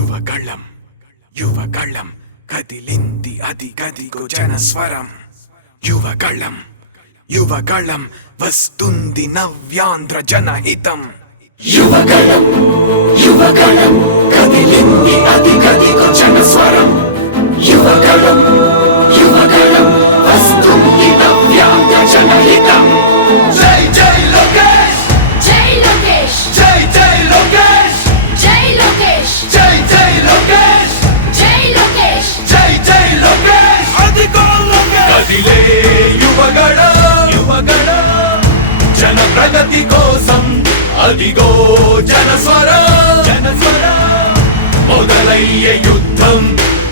యువగళం యువగళం కదిలింది అది గదిగో జనస్వరం యువగళం యువగళం వస్తుంది నవ్యాంధ్ర జనహితం యువగళం యువగళం కదిలింది అది గదిగో జనస్వరం యువగళం యువగళం వస్తుంది నవ్యాంధ్ర జనహితం జై జై లోకేష్ జై లోకేష్ జై జై లోకేష్ జై లోకేష్ జై జై లోకేష్ జై లోకేష్ జై జై లోకేష్ అదిగో లోకేష్ కదిలే యువగళం జన ప్రగతి కోసం అదిగో జనస్వరం మొదలయ్యే యుద్ధం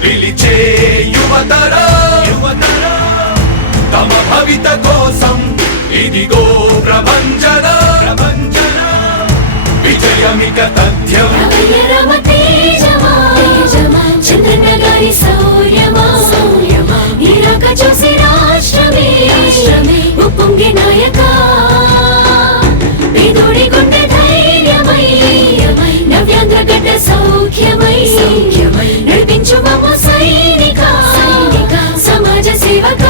పిలిచే యువతరం తమ భవిత కోసం ఇదిగో ప్రభంజనం విజయమిక తథ్యం రమ తేజమా చంద్రన్న గారి శౌర్యమా నీరాక చూసి రాష్ట్రమే ఉప్పొంగే నాయక పేదోడి గుండె ధైర్యమై నవ్యాంధ్ర గడ్డ సౌఖ్యమై నడిపించు మమ్మ సైనిక సమాజ సేవక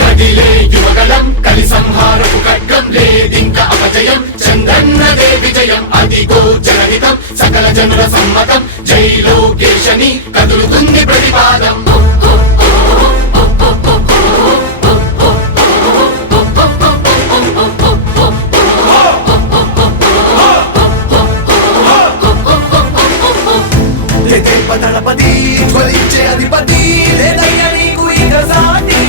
కదిలే యువగళం కలి సంహారపు ఖడ్గం లేదింక అపజయం చంద్రన్నదే విజయం అదిగో జనహితం సకల జనుల సమ్మతం జై లోకేశని కదులుతుంది ప్రతిపాదం దళపతి జ్వలించే అధిపతి లేదయ్యా నీకు ఇక సాటి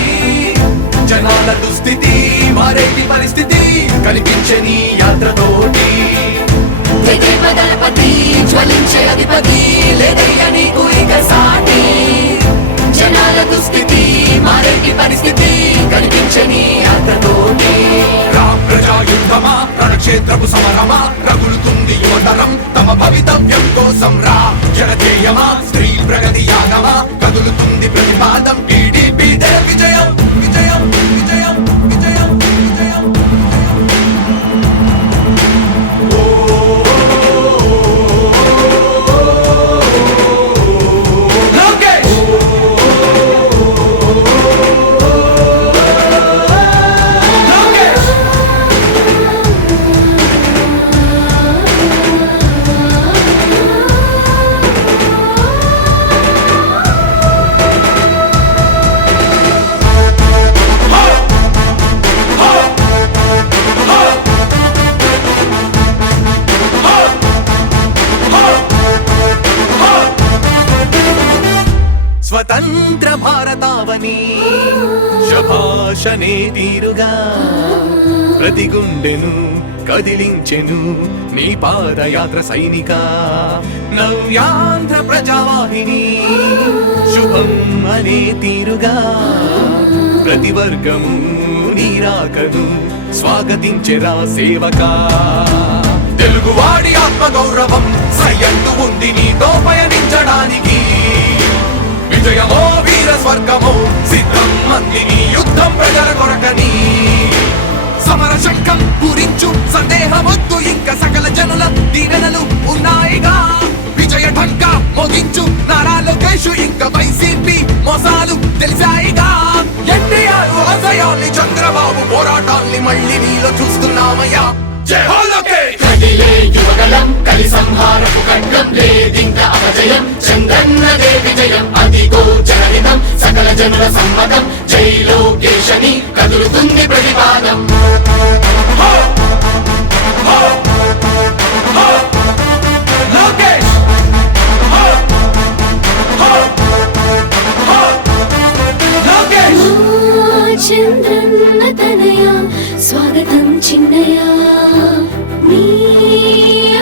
జనాల దుస్థితి మారేటి పరిస్థితి కనిపించే నీ యాత్రతోటి దళపతి జ్వలించే అధిపతి లేదయ్యా నీకు ఇక సాటి జనాల దుస్థితి మారేటి పరిస్థితి కనిపించే నీ యాత్రతోటి ప్రజాయుద్ధమా రణక్షేత్రపు సమరమా రగులుతుంది యువతరం తమ భవితవ్యం కోసం రా జనజేయమా స్త్రీ ప్రగతి యాగమా కదులుతుంది ప్రతిపాదం టీడీపీ విజయం విజయం విజయం విజయం విజయం స్వతంత్ర భారతావని శభాషనే తీరుగా ప్రతి గుండెను కదిలించెను నీ పాదయాత్ర సైనిక నవ్యాంధ్ర ప్రజావాహిని శుభం అనే తీరుగా ప్రతి వర్గము నీరాకను స్వాగతించెరా సేవక తెలుగువాడి ఆత్మగౌరవం సయ్యంటూ ఉంది నీతో పయనించడానికి విజయమో వీర స్వర్గమో సిద్ధం మందిని యుద్ధం ప్రజల కొరకని సమర శంఖం పూరించు సందేహమొద్దు ఇంకా సకల జనుల దీవెనలు ఉన్నాయిగా విజయ ఢంకా మోగించు నారా లోకేష్ ఇంకా వైసీపీ మోసాలు తెలిసాయిగా ఎన్టీఆర్ ఆశయాల్ని చంద్రబాబు పోరాటాల్ని మళ్ళీ నీలో చూస్తున్నామయ్యా జై హో లోకేష్ కదిలే యువగళం కలి సంహారపు ఖడ్గం లేదింక అపజయం చంద్రన్నదే విజయం అదిగో జనహితం సకల జనుల సమ్మతం జై లోకేశని కదులుతుంది ప్రతిపాదం లోకేష్ లోకేష్ చంద్రన్న తనయ స్వాగతం చిన్నయ నీ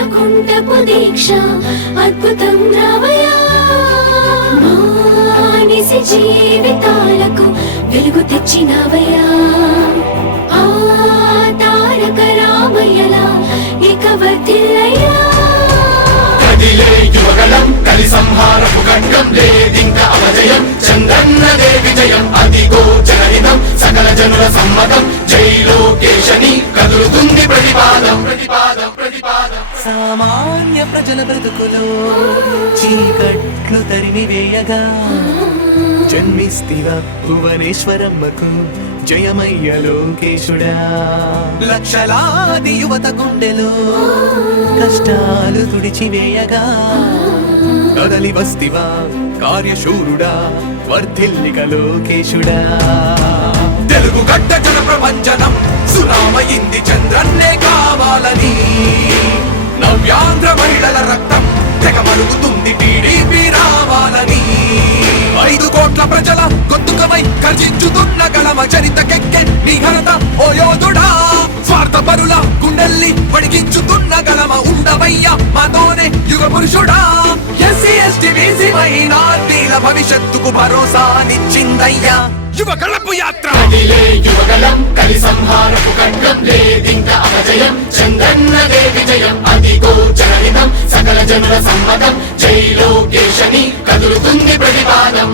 అకుంఠపు దీక్ష అద్భుతం రావయ్యా మానిసి జీవితాలకు వెలుగు తెచ్చినవయ్యా ఆ తారక రామయ్యలా ఇక వర్ధిల్లయ్యా కదిలే యువగళం కలి సంహారపు ఖడ్గం లేదింక అపజయం చంద్రన్నదే విజయం అదిగో జనహితం సకల జనుల సమ్మతం జై లోకేశని కదులుతుంది ప్రతిపాదం సామాన్య ప్రజల బ్రతుకులో చీకట్లు తరిమి వేయగా జన్మిస్తివ భువనేశ్వరమ్మకు జయమయ్య లోకేశుడా. లక్షలాది యువత గుండెలో కష్టాలు తుడిచివేయగా కదలి వస్తివా కార్యశూరుడా వర్ధిల్లిక లోకేశుడా. తెలుగు గడ్డ జన ప్రపంచనం సునామయింది చంద్రన్నే కావాలని నవ్యాంధ్ర మహిళల రక్తం తెగ మరుగుతుంది టీడీపీ రావాలని 5 కోట్ల ప్రజల గొంతుకమై గర్జించుతున్న గళమ చరితకెక్కె నీ ఘనత ఓ యోధుడా. స్వార్థ పరుల గుండెల్ని వడిగించుతున్న గళమ ఉండవయ్య మాతోనే యుగ పురుషుడా. ఎస్సీ ఎస్టీ బీసీ మైనార్టీల భవిష్యత్తుకు భరోసానిచ్చిందయ్యా యువగళపు యాత్ర. కదిలే యువగళం కలి సంహారపు ఖడ్గం లేదింక అపజయం చంద్రన్నదే విజయం అదిగో జనహితం సకల జనుల సమ్మతం జై లోకేశని కదులుతుంది ప్రతిపాదం.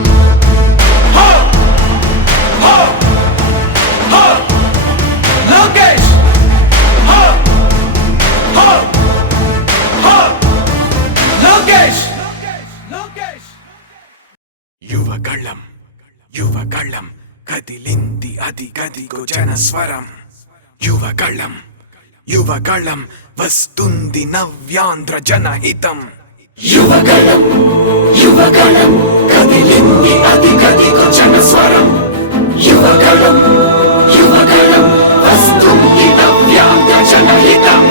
లోకేష్ లోకేష్ లోకేష్ యువగళం యువగళం కదిలింది అది గదిగో జనస్వరం. యువగళం యువగళం వస్తుంది నవ్యాంధ్ర జనహితం. యువగళం యువగళం కదిలింది అది గదిగో జనస్వరం. యువగళం యువగళం వస్తుంది నవ్యాంధ్ర జనహితం.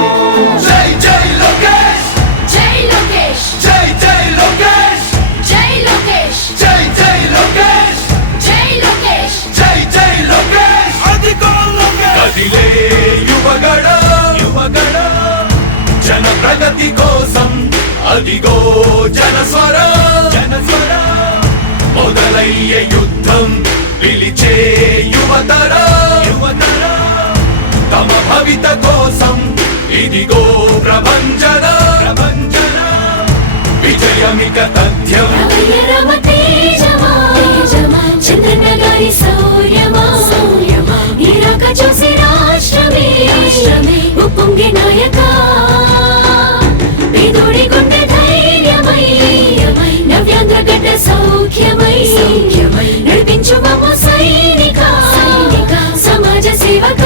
జై జై లోకేష్ జై లోకేష్ జై జై లోకేష్ జై లోకేష్ జై జై లోకేష్ జై లోకేష్ జై జై లోకేష్ అదిగో లోకేష్. కదిలే యువగళ జన ప్రగతి కోసం అదిగో జనస్వర మొదలయ్యే యుద్ధం పిలిచే యువతర తమ భవిత కోసం ఇదిగో ప్రభంజన విజయమిక తథ్యం. రమయ రమ తేజమా చంద్రన్న గారి శౌర్యమా నీరాక చూసి రాష్ట్రమే ఉప్పొంగే నాయక పేదోడి గుండె ధైర్యమై నవ్యాంధ్ర గడ్డ సౌఖ్యమై నడిపించు మమ్ము సైనిక సమాజ సేవక.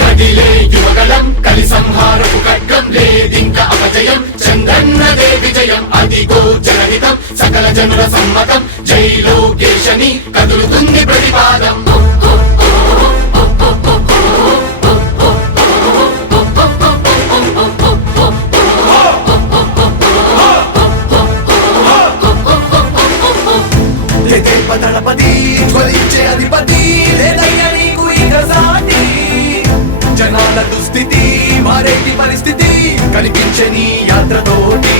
కదిలే యువగళం కలి సంహారపు ఖడ్గం లేదింక అపజయం చంద్రన్నదే విజయం అదిగో జనహితం సకల జనుల సమ్మతం జై లోకేశని కదులుతుంది ప్రతిపాదం. దళపతి జ్వలించే అధిపతి లేదయ్యా నీకు ఇక సాటి. జనాల దుస్థితి మారేటి పరిస్థితి కనిపించే నీ యాత్రతోటి.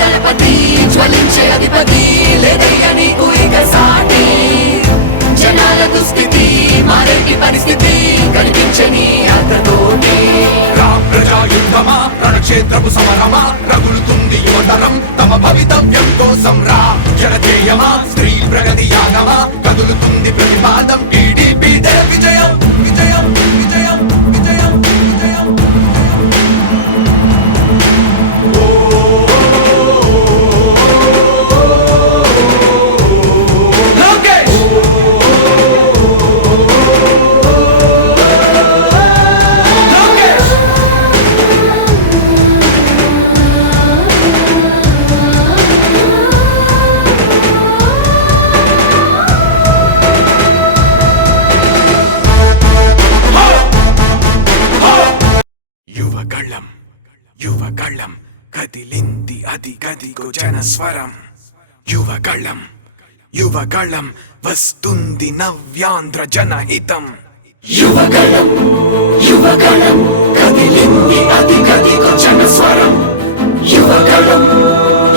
దళపతి జ్వలించే అధిపతి లేదయ్యా నీకు ఇక సాటి. జనాల దుస్థితి మారేటి పరిస్థితి కనిపించే నీ యాత్రతోటి. ప్రజాయుద్ధమా రణక్షేత్రపు సమరమా రగులుతుంది యువతరం తమ భవితవ్యం కోసం రా. జనజేయమా స్త్రీ ప్రగతి యాగమా కదులుతుంది ప్రతిపాదం టీడీపీ విజయం విజయం విజయం విజయం విజయం. లోకేష్ లోకేష్ యువగళం యువగళం కదిలింది అది గదిగో జనస్వరం. యువగళం యువగళం వస్తుంది నవ్యాంధ్ర జనహితం. యువగళం యువగళం కదిలింది అది గదిగో జనస్వరం. యువగళం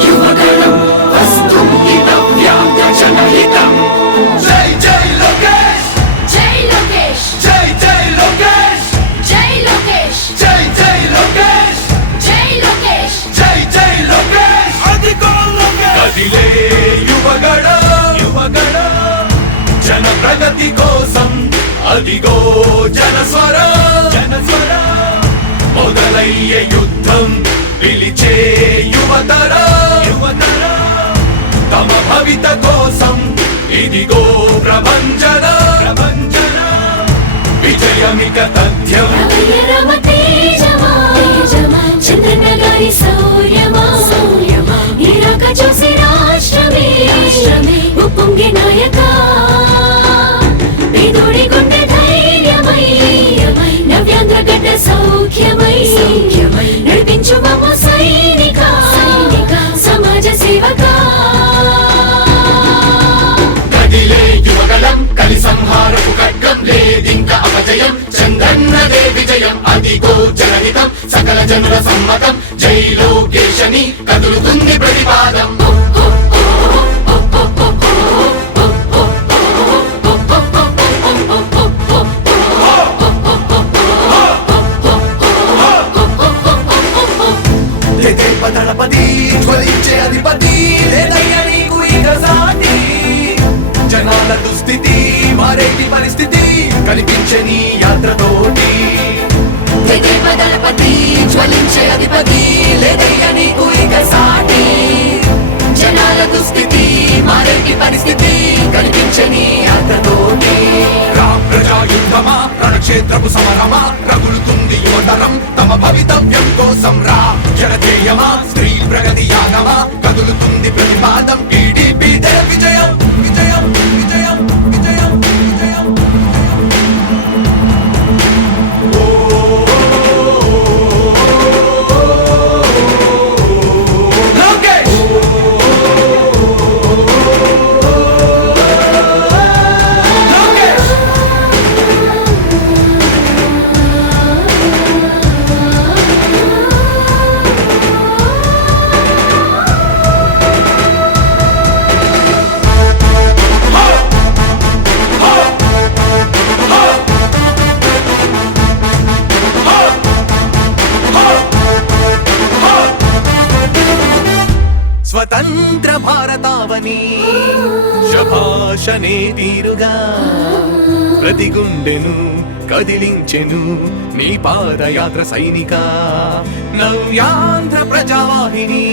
యువగళం వస్తుంది నవ్యాంధ్ర జనహితం. జై జై లోకేష్ జై లోకేష్ జై జై లోకేష్ జై లోకేష్ జై జై లోకేష్ జై లోకేష్ జై జై లోకేష్ అదిగో లోకేష్. కదిలే యువగళ జన ప్రగతి కోసం అదిగో జనస్వరం మొదలయ్యే యుద్ధం పిలిచే యువతరం తమ భవిత కోసం ఇదిగో ప్రభంజనం విజయమిక తథ్యం రామయ్య రామ తేజమా చంద్రన్న గారి శౌర్యమా నీరాక చూసి రాష్ట్రమే ఉప్పొంగే నాయక పేదోడి గుండె ధైర్యమై నవ్యాంధ్ర గడ్డ సౌఖ్యమై నడిపించు మమ్మ సైనిక సమాజ సేవక కదిలే యువగలం కలి సంహారపు ఖడ్గం లేదింక అపజయం చంద్రన్నదే విజయం అదిగో జనహితం సకల జనుల సమ్మతం జై లోకేశని కదులుతుంది ప్రతిపాదం దళపతి జ్వలించే అధిపతి లేదయ్య నీకు ఇక సాటి జనాల దుస్థితి మారేటి పరిస్థితి కనిపించే నీ యాత్రతోటి దళపతి జ్వలించే అధిపతి లేదయ్య నీకు ఇక సాటి జనాల దుస్థితి మారేటి పరిస్థితి కనిపించే నీ యాత్రతోటి రా ప్రజా యుద్ధమా రణక్షేత్రపు సమరమా రగులుతుంది యువతరం తమ భవితవ్యం కోసం రా జనజేయమా స్త్రీ ప్రగతి యాగమా కదులుతుంది ప్రతిపాదం టీడీపీ విజయం విజయం విజయం విజయం విజయం లోకేష్ స్వతంత్ర భారతావని శభాషనే తీరుగా ప్రతి గుండెను కదిలించెను నీ పాదయాత్ర సైనిక నవ్యాంధ్ర ప్రజావాహిని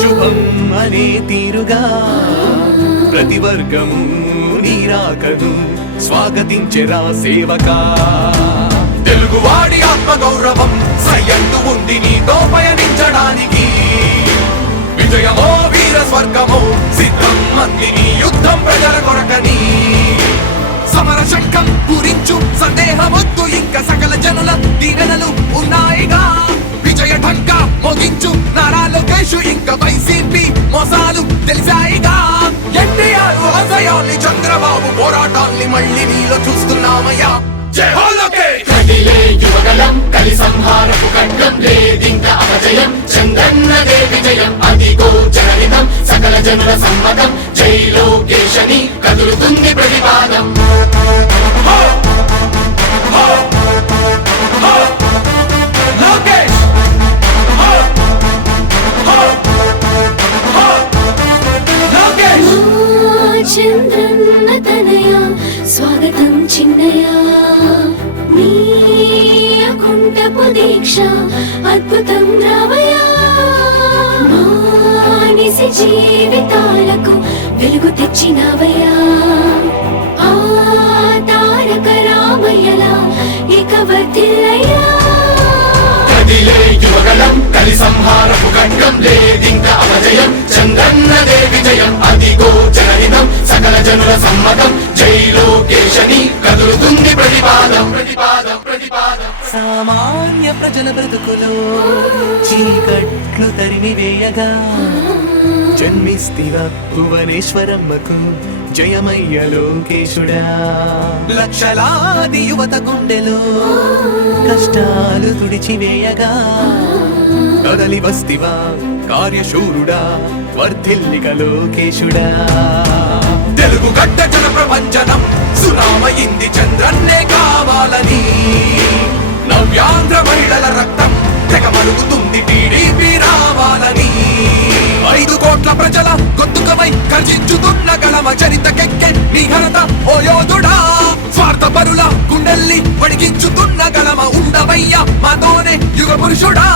శుభం అనే తీరుగా ప్రతి వర్గము నీరాకను స్వాగతించెరా సేవకా తెలుగువాడి ఆత్మగౌరవం సయ్యందు ఉంది నీతో పయనించడానికి విజయమో వీర స్వర్గమో సిద్ధం మందిని యుద్ధం ప్రజల కొరకని సమర శంఖం పూరించు సందేహమొద్దు ఇంకా సకల జనుల దీవెనలు ఉన్నాయిగా విజయ ఢంకా మోగించు నారా లోకేష్ ఇంకా వైసీపీ మోసాలు తెలిసాయిగా ఎన్టీఆర్ ఆశయాల్ని చంద్రబాబు పోరాటాల్ని మళ్ళీ నీలో చూస్తున్నామయ్యా జై హో లోకేష్ కదిలే యువగలం కలి సంహారపు ఖడ్గం లేదింక అపజయం చంద్రన్నదే విజయం అదిగో జనహితం సకల జనుల సమ్మతం జై లోకేశని కదులుతుంది ప్రతిపాదం లోకేష్ లోకేష్ చంద్రన్న తనయ స్వాగతం చిన్నయ నీ అకుంఠపు దీక్ష అద్భుతం రావయ మానిసి జీవితాలకు వెలుగు తెచ్చినవయ్యా ఆ తారక రామయ్యలా ఇక వర్ధిల్లయ్యా కదిలే యువగలం కలి సంహారపు ఖడ్గం లేదింక అపజయం చంద్రన్నదే విజయం అదిగో జనహితం సకల జనుల సమ్మతం జై లోకేశని కదులుతుంది ప్రతిపాదం ప్రతిపాదం ప్రతిపాదం సామాన్య ప్రజల బ్రతుకులో చీకట్లు తరిమి వేయగా జన్మిస్తివా భువనేశ్వరమ్మకు జయమయ్య లోకేశుడా లక్షలాది యువత గుండెలో కష్టాలు తుడిచివేయగా కదలి వస్తివా కార్యశూరుడా వర్ధిల్లిక లోకేశుడా తెలుగు గడ్డ జన ప్రపంచనం సునామయింది చంద్రన్నే కావాలని నవ్యాంధ్ర మహిళల రక్తం తెగమరుగుతుంది టీడీపీ రావాలని 5 కోట్ల ప్రజల గొంతుకమై గర్జించుతున్న గళమ చరితకెక్కె నీ ఘనత ఓ యోధుడా స్వార్థపరుల నడిపించవయ్యా మాతోనే యుగ పురుషుడా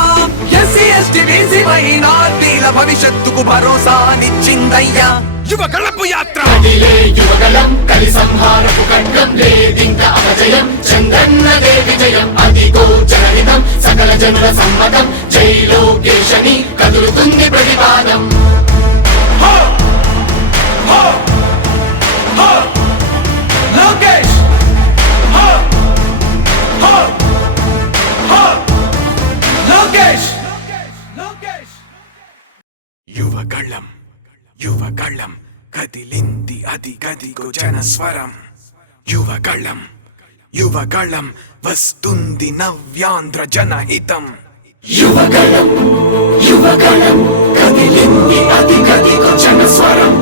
ఎస్సీ ఎస్టీ బీసీ మైనార్టీల భవిష్యత్తుకు భరోసానిచ్చిందయ్యా యువ కళపు యాత్ర కదిలే యువగలం కలి సంహారపు ఖడ్గం లేదింక అపజయం చంద్రన్నదే విజయం అదిగో జనహితం సకల జనుల సమ్మతం జై లోకేశని కదులుతుంది ప్రతిపాదం లోకేష్ లోకేష్ యువగళం యువగళం కదిలింది అది గదిగో జనస్వరం యువగళం యువగళం వస్తుంది నవ్యాంధ్ర జనహితం యువగలం యువగలం కదిలింది అది గదిగో జనస్వరం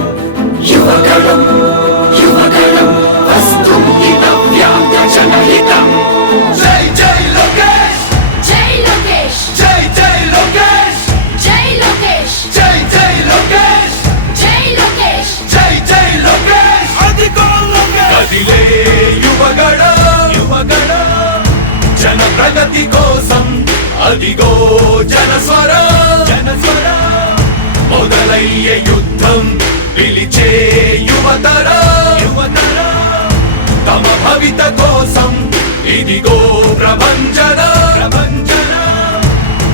యువగలం యువగలం వస్తుంది నవ్యాంధ్ర జనహితం జై జై లోకేష్ జై లోకేష్ జై జై లోకేష్ జై లోకేష్ జై జై లోకేష్ జై లోకేష్ జై జై లోకేష్ అదిగో లోకేష్ కదిలే యువగళ జన ప్రగతి కోసం అదిగో జనస్వర మొదలయ్యే యుద్ధం పిలిచే యువతర తమ భవిత కోసం ఇదిగో ప్రభంజన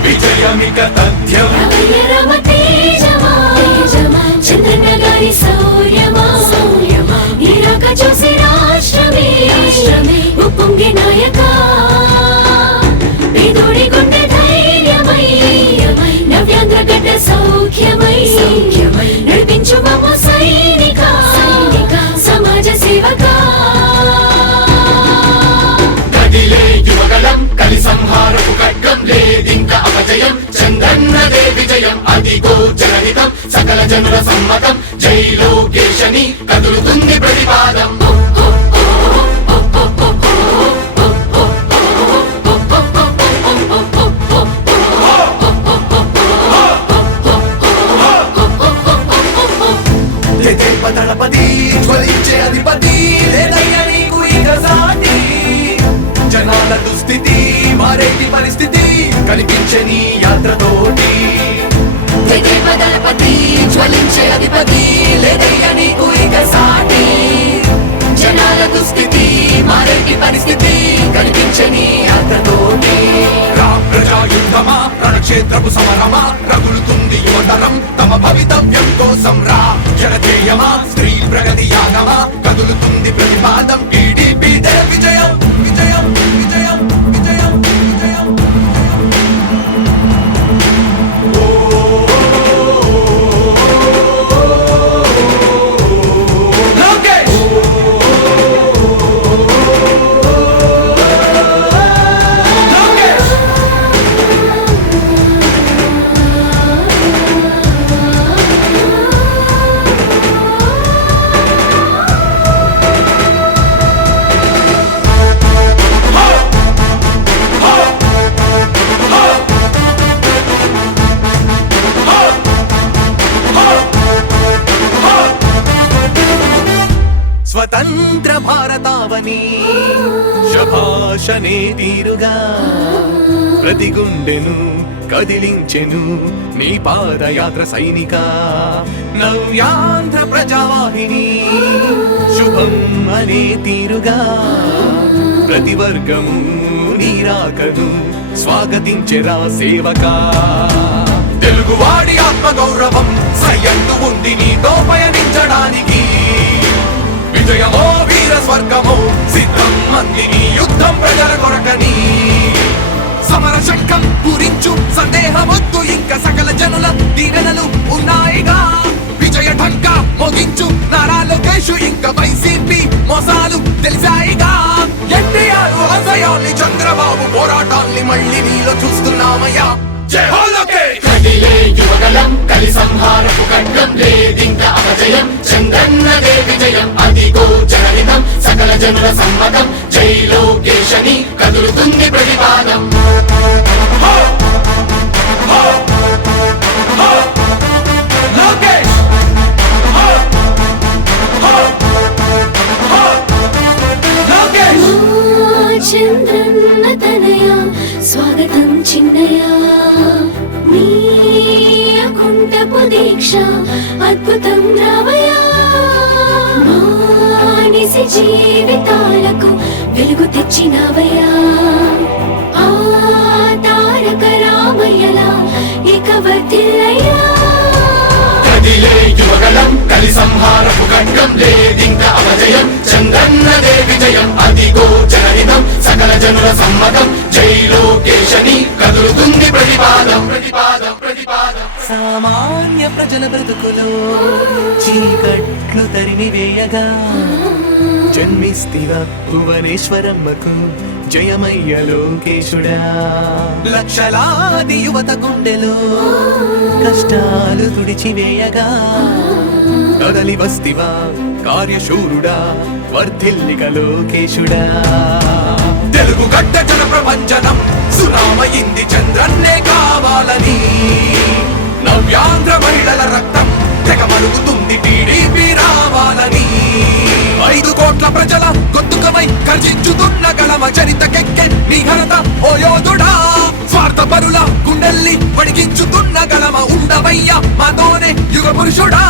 విజయమిక తథ్యం రమయ రమ తేజమా చంద్రన్న గారి శౌర్యమా నీరాక చూసి రాష్ట్రమే ఉప్పొంగే నాయక పేదోడి గుండె ధైర్యమై నవ్యాంధ్ర గడ్డ సౌఖ్యమై నడిపించు మమ్మ సైనిక సమాజ సేవక కదిలే యువగలం కలి సంహారపు ఖడ్గం లేదింక అపజయం చంద్రన్నదే విజయం అదిగో జనహితం సకల జనుల సమ్మతం జై లోకేశని కదులుతుంది ప్రతిపాదం దళపతి జ్వలించే అధిపతి లేదయ్య నీకు ఇక సాటి జనాల దుస్థితి మారేటి పరిస్థితి కనిపించే నీ యాత్రతోటి దళపతి జ్వలించే అధిపతి లేదయ్య నీకు ఇక సాటి జనాల దుస్థితి మారేటి పరిస్థితి కనిపించని యాత్రతోటి రా ప్రజా యుద్ధమా రణక్షేత్రపు సమరమా రగులుతుంది యువతరం తమ భవితవ్యం కోసం రా జనజేయమా స్త్రీ ప్రగతి యాగమా కదులుతుంది ప్రతిపాదం టీడీపీ విజయం విజయం విజయం విజయం విజయం లోకేష్ లోకేష్ స్వతంత్ర భారతావని శభాషనే తీరుగా ప్రతి గుండెను కదిలించెను నీ పాదయాత్ర సైనిక నవ్యాంధ్ర ప్రజావాహిని శుభం అనే తీరుగా ప్రతి వర్గము నీరాకను స్వాగతించెరా సేవకా తెలుగువాడి ఆత్మగౌరవం సయ్యందు ఉంది నీతో పయనించడానికి విజయమో వీర స్వర్గమో సిద్ధం మందిని యుద్ధం ప్రజల కొరకని సమర శంఖం పూరించు సందేహమొద్దు ఇంకా సకల జనుల దీవెనలు ఉన్నాయిగా విజయ ఢంకా మోగించు నారా లోకేష్ ఇంకా వైసీపీ మోసాలు తెలిసాయిగా ఎన్టీఆర్ ఆశయాల్ని చంద్రబాబు పోరాటాల్ని మళ్ళీ నీలో చూస్తున్నామయ్యా జై హో లోకేష్ కదిలే యువగలం కలి సంహారపు ఖడ్గం లేదింక అపజయం చంద్రన్నదే విజయం అదిగో జనహితం సకల జనుల సమ్మతం జై లోకేశని కదులుతుంది ప్రతిపాదం లోకేష్ లోకేష్ చంద్రన్న తనయ స్వాగతం చిన్నయ నీ అకుంఠపు దీక్ష అద్భుతం రావయ మానిసి జీవితాలకు వెలుగు తెచ్చినవయ్యా ఆ తారక రామయ్యలా ఇక వర్ధిల్లయ్యా కదిలే యువగలం కలి సంహారపు ఖడ్గం లేదింక అపజయం చంద్రన్నదే విజయం అదిగో జనహితం సకల జనుల సమ్మతం జై లోకేశని కదులుతుంది ప్రతిపాదం ప్రతిపాదం ప్రతిపాదం సామాన్య ప్రజల బ్రతుకులో చీకట్లు తరిమి వేయగా జన్మిస్తివ భువనేశ్వరమ్మకు జయమయ్య లోకేశుడా లక్షలాది యువత గుండెలో కష్టాలు తుడిచివేయగా కదలి వస్తివా కార్యశూరుడా వర్ధిల్లిక లోకేశుడా తెలుగు గడ్డ జన ప్రపంచనం సునామయింది చంద్రన్నే కావాలని నవ్యాంధ్ర మహిళల రక్తం తెగమలుగుతుంది టీడీపీ రావాలని 5 కోట్ల ప్రజల గొంతుకమై గర్జించుతున్న గళమ చరితకెక్కె నీ ఘనత ఓ యోధుడా స్వార్థ పరుల గుండెల్ని వడికించుతున్న గళమ ఉండవయ్య మాతోనే యుగ పురుషుడా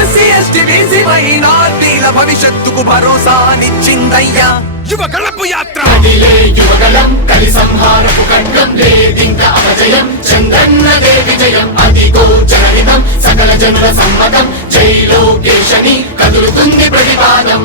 ఎస్సీ ఎస్టీ బీసీ మైనార్టీల భవిష్యత్తుకు భరోసానిచ్చిందయ్యా యువ గళపు యాత్ర కదిలే యువగలం కలి సంహారపు ఖడ్గం లేదింక అపజయం చంద్రన్నదే విజయం అదిగో జనహితం సకల జనుల సమ్మతం జై లోకేశని కదులుతుంది ప్రతిపాదం